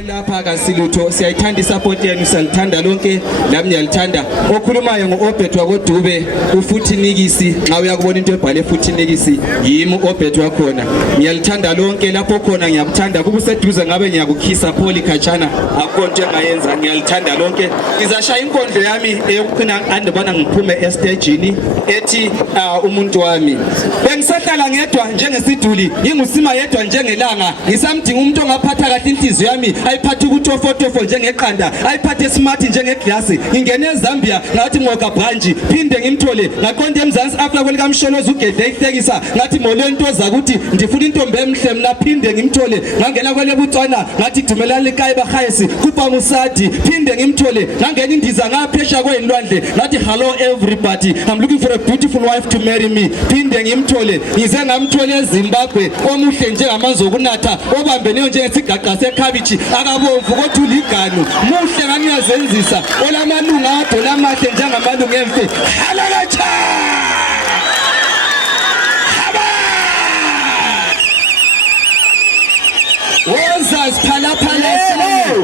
Lapha kasilutho siyayithanda isupport yenu salithanda lonke nami ngiyalithanda okhulumayo ngo-OBERT wakodube ufuthi nikisi nxa uyakubona into ebhale futhi nikisi yimi u-OBERT wakhona ngiyalithanda lonke lapho khona ngiyakuthanda kuba useduze ngabe ngiyakukhisa pholi khatshana akukho into engayenza ngiyalithanda lonke ngizashaya inkondlo yami eyokukhina andibona ngiphume estagini ethi umuntu wami bengisahlala ngedwa njengesiduli ngingusima yedwa njengelanga ngisamdinga umuntu ongaphatha kahle inhliziyo yami ayiphathe ukutofotofo njengeqanda ayiphathe smart njengeglasi ngingene eZambia ngathi ngoka branch phinde ngimthole ngaqonda eMzansi Afrika kwelikamsholozi ugedle ihlekisa ngathi molento zakuthi ndifuna intombi emhle mina phinde ngimthole ngangena kwele butswana ngathi dumelani likayi bahayesi kupa musadi phinde ngimthole ngangena indiza ngaphesha kwendwandle ngathi hello everybody I'm looking for a beautiful wife to marry me phinde ngimthole ngize ngamthole eZimbabwe omuhle njengamanzi okunatha obambeneyo njengesigaqa sekhabichi akabomvu kodwa uliganu muhle ngangiyazenzisa olamalunga adola amahle njengamalunga emfe halalacha woza siphalaphala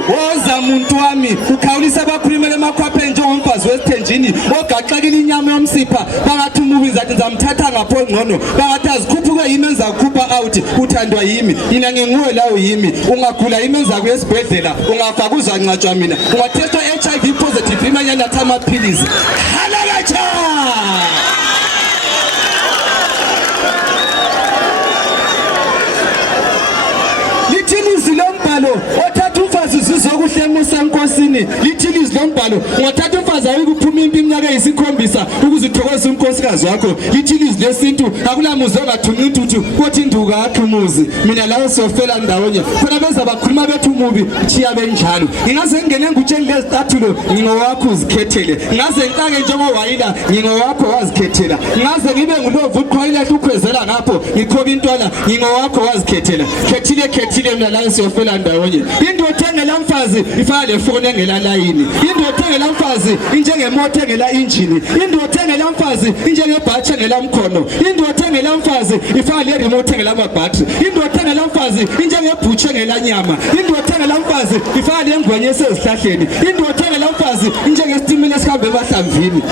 woza muntu wami ukhawulisa abakhulumele emakhwaphe njengomfazi wesithenjini ogaxakile inyama yomsipha bangathi umubi zathi ngizamthatha ngapho ngcono bangathi azikhuphuke yimi enzakukhupha out uthandwa yimi mina nginguwe lawo yimi ungagula yimi enzakuya esibhedlela ungafa kuzwancatshwa mina ungathestwa HIV positive imanye natha amaphilizi halalacha othatha umfazi sizokuhle emusankosini lithini izilombhalo ungathatha umfazi ayikuphuma impi iminyaka eyisikhombisa ukuze uthokoze unkosikazi wakho lithini izilesintu akulamuzi ongathunqa intuthu kothi induka yakhe umuzi mina lawo siyofela ndawonye khona beza bakhuluma bethu umubi chiya benjalo ngingaze ngingene ngutsheni lezicathulo ngingowakho uzikhethele ngaze ngixake njengowayila ngingowakho wazikhethela ngaze ngibe ngulovu uqhwayila ukhwezela ngapho ngikhoba intwana ngingowakho wazikhethela khethile mina lawo siyofela ndawonye indoda engela mfazi ifana lefoni engela layini indoda engela mfazi injengemoto engela engine indoda engela mfazi injengebhatshi engela mkhono indoda engela mfazi ifana le remote engela amabhatri indoda engela mfazi injengebhutshe engela nyama indoda engela mfazi ifana lengwenye esezihlahleni indoda engela mfazi injengestimela esihambe ebahlamvini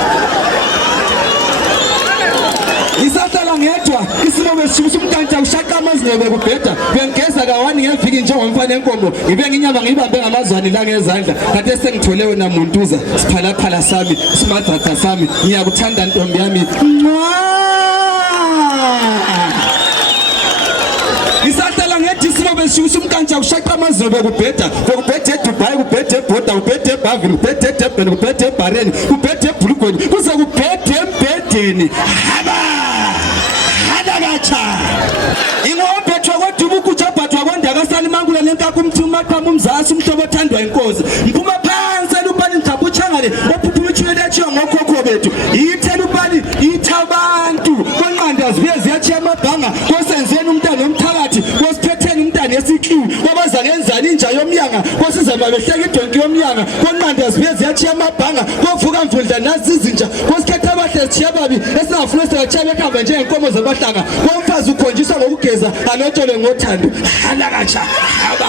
Isahlala ngedwa isimo besishisa umntanta ushaka amazinebe kubheda bengeza kawani ngeviki njengomfana enkomo ngibe nginyama ngibambe ngamazwane la ngezandla kade sengithole wena muntuza siphalaphala sami simadatha sami ngiyakuthanda ntombi yami Isahlala ngedwa isimo besishisa umntanta ushaka amazinebe kubheda eDubai kubheda eBoda kubheda eBaville kubheda eDurban kubheda eBahrain kubheda eBulugweni kuze kubheda embhedeni Ingo-OBERT wakodube ukujabhathwa kwandakasali mangula lenkaku umthuma qhamu umzasi umhlobo othandwa inkosi mphuma phansi elubani ngijabha uchangale ophuphuma itshwele yachiwa ngokhokho bethu yithela ubani ithabantu konqanda zibuye ziyachiya amabhanga kosenzeni umntana omthakathi kosiphetheni umntana esikliwi kwabaza ngenzani inja yomnyanga kosizama behleka idonki yomnyanga konqanda zibuye ziyachiya amabhanga kovuka mvundla nazi izinja kosikhetha abahle sichiya babi esingafuna siyachiya bekhamba njengenkomo zabahlanga komfazi ukhonjiswa ngokugeza alotshole ngothando halakacha haba